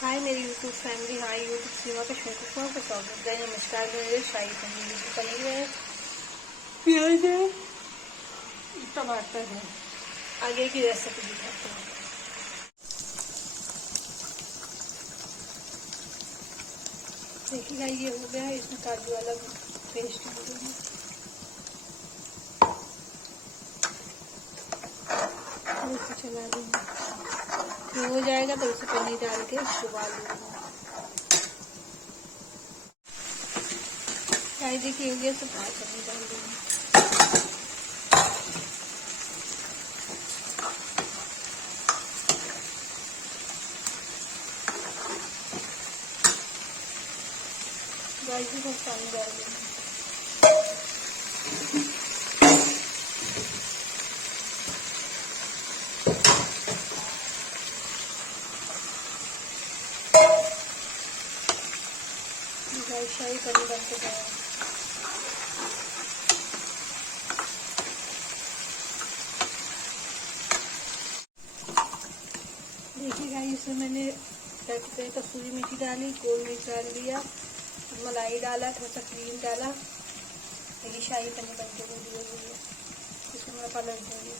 हाय मेरी YouTube family, hi YouTube सीमा के शौकों को स्वागत है। नमस्कार। मेरे शाही पनीर है, प्याज है, टमाटर है। आगे की रेसिपी दिखाते हैं। देखिएगा ये हो गया है, इसमें काजू वाला पेस्ट डालूंगी। चला दूंगी, ये हो जाएगा तो इसे पनीर डाल के उबाल दूंगा। देखिए हो गया तो पनीर डाल दूंगी। गाइस को पानी डाल दूंगी। शाही पनीर बन के तैयार। देखिएगा इसमें मैंने कसूरी मेथी डाली, गोल मिर्च डाल दिया, मलाई डाला, थोड़ा सा क्रीम डाला। ये शाही पनीर बन के रेडी हो गई है। इसमें मैं पलट दूंगी।